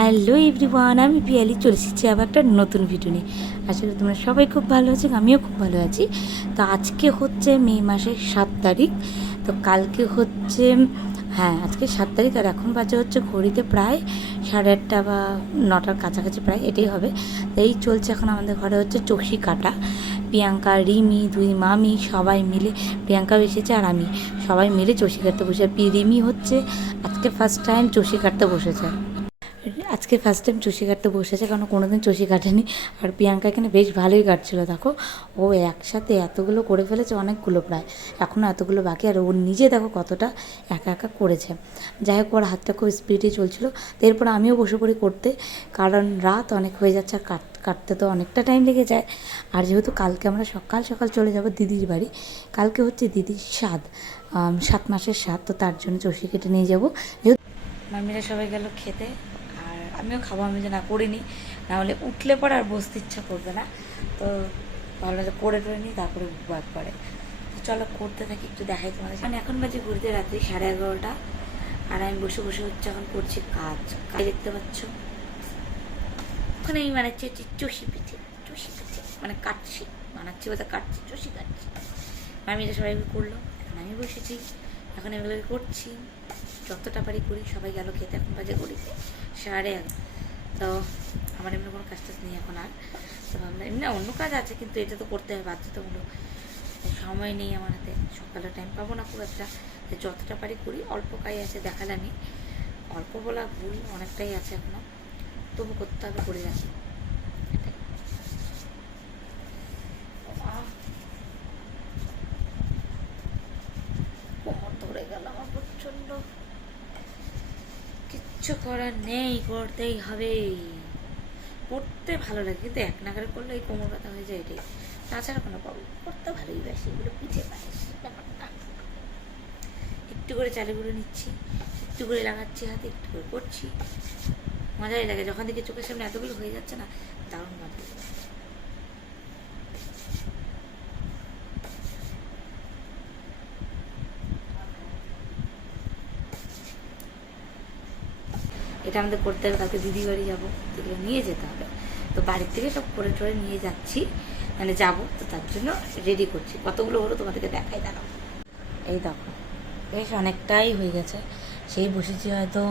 Hello everyone আমি পিয়ালি, চলে এসেছি আবার একটা নতুন ভিডিও নিয়ে। আসলে তোমরা সবাই খুব ভালো আছো, আমিও খুব ভালো আছি। তো আজকে হচ্ছে মে মাসের সাত তারিখ। তো কালকে হচ্ছে হ্যাঁ আজকে সাত তারিখ, আর এখন বাজে হচ্ছে ঘড়িতে প্রায় সাড়ে আটটা বা নটার কাছাকাছি প্রায়, এটাই হবে। তো এই চলছে এখন আমাদের ঘরে হচ্ছে চষি কাটা। প্রিয়াঙ্কা, রিমি, দুই মামি সবাই মিলে, প্রিয়াঙ্কা এসেছে আর আমি। সবাই মিলে চষি কাটতে বসে রিমি হচ্ছে আজকে ফার্স্ট টাইম চষি কাটতে বসেছে। আজকে ফার্স্ট টাইম চষি কাটতে বসেছে, কারণ কোনোদিন চষি কাটেনি। আর প্রিয়াঙ্কা এখানে বেশ ভালোই কাটছিল, দেখো। ও একসাথে এতগুলো করে ফেলেছে, অনেকগুলো প্রায়। এখনও এতগুলো বাকি, আর ও নিজে দেখো কতটা একা একা করেছে। যাই হোক, ওর হাতটা খুব স্পিডে চলছিল। এরপর আমিও বসে পড়ি করতে, কারণ রাত অনেক হয়ে যাচ্ছে, আর কাট, কাটতে তো অনেকটা টাইম লেগে যায়। আর যেহেতু কালকে আমরা সকাল সকাল চলে যাব দিদির বাড়ি, কালকে হচ্ছে দিদির স্বাদ সাত মাসের স্বাদ তো তার জন্য চষি কেটে নিয়ে যাব। যেহেতু মামিরা সবাই গেল খেতে। আমিও খাব, আমি যে না করিনি না হলে উঠলে পরে আর বসতে ইচ্ছা করবে না। তো ভাবলাম যে করে টরে নিই, তারপরে উঠবো একবারে। চলো করতে থাকি, একটু দেখাই তোমাদের মানে এখন বাজে ঘুরতে রাত্রি সাড়ে এগারোটা, আর আমি বসে বসে হচ্ছে এখন করছি কাজ। কাজ দেখতে পাচ্ছ? ওখানে আমি বানাচ্ছি হচ্ছে চষি পিঠে চষি পিঠে মানে কাটছি, বানাচ্ছি বলতে কাটছি, চষি কাটছি। আমি এটা সবাই করল, এখন আমি বসেছি, এখন এগুলো করছি। যতটা পারি করি, সবাই গেল খেতে। এখন বাজে করি সাড়ে এক। তো আমার এমনি কোনো কাজ টাজ নেই এখন আর। তো ভাবলাম এমনি অন্য কাজ আছে, কিন্তু এটা তো করতে হবে বাধ্যতামূলক। সময় নেই আমার হাতে। সকালে টাইম পাবো না খুব একটা। যতটা পারি করি, অল্প কাজ আছে দেখালামই অল্প বলা ভুল, অনেকটাই আছে এখনও। তবু করতে হবে, করে রাখি। কোমর ধরে গেল আমার প্রচণ্ড কিচ্ছু করার নেই, করতেই হবে। করতে ভালো লাগে, কিন্তু এক নাগারে করলে এই কোমর ব্যথা হয়ে যায় এটাই তাছাড়া কোনো প্রবলেম করতে ভালোই বাসি, এগুলো পিঠে পায়েস ব্যাপারটা। একটু করে চালে গুঁড়ো নিচ্ছি, একটু করে লাগাচ্ছি হাতে, একটু করে করছি। মজাই লাগে, যখন দেখি চোখের সামনে এতগুলো হয়ে যাচ্ছে না, দারুণ মজা লাগে। এটা আমাদের করতে হবে, কালকে দিদি বাড়ি যাব এগুলো নিয়ে যেতে হবে। তো বাড়ির থেকে সব করে টরে নিয়ে যাচ্ছি মানে যাব, তো তার জন্য রেডি করছি। কতগুলো হলো তোমাদেরকে দেখাই, দাঁড়াও। এই দেখো, বেশ অনেকটাই হয়ে গেছে। সেই বসেছি হয়তো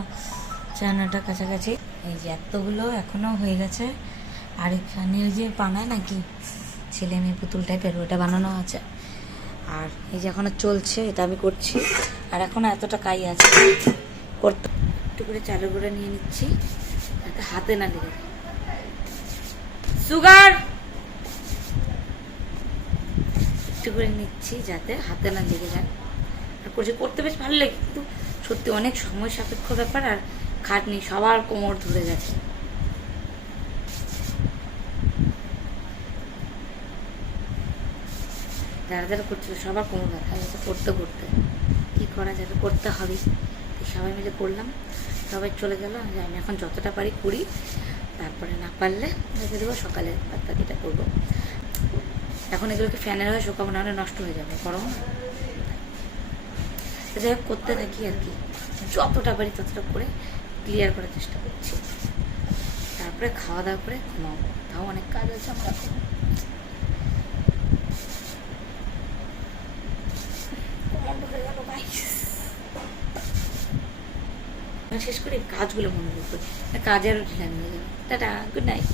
চানাটা কাছাকাছি। এই যে এতগুলো এখনও হয়ে গেছে। আর এখানে ওই যে বানায় নাকি, ছেলে মেয়ে পুতুল টাইপের ওটা বানানো আছে। আর এই যে এখনও চলছে, এটা আমি করছি। আর এখনও এতটা কাই আছে। করতে একটু করে চালু করে নিয়ে নিচ্ছি। যাতে হাতে না লেগে সুগার! একটু করে নিচ্ছি যাতে হাতে না লেগে যায়। আর করছি করতে বেশ ভালো লাগে, কিন্তু সত্যি অনেক সময় সাপেক্ষ ব্যাপার আর খাটনি সবার কোমর ধরে গেছে। যারা যারা করছিল সবার কোমর ব্যথা করতে করতে। কী করা যাবে? করতে হবে সবাই মিলে করলাম। সবাই চলে গেল। আমি এখন যতটা পারি করি। তারপরে না পারলে রেখে দেবো, সকালে বাদ করব। এখন এগুলোকে ফ্যানের হয়ে শুকাবো না হলে নষ্ট হয়ে যাবে, গরম। যাই হোক, করতে থাকি আর কি। যতটা পারি ততটা করে ক্লিয়ার করার চেষ্টা করছি। তারপরে খাওয়া দাওয়া করে ঘুমাবো। তাও অনেক কাজ আছে আমার এখন কোমর ধরে গেল ভাই শেষ করে কাজগুলো মনে করব কাজেরও ধ্যান হয়ে যাবে। Tata good night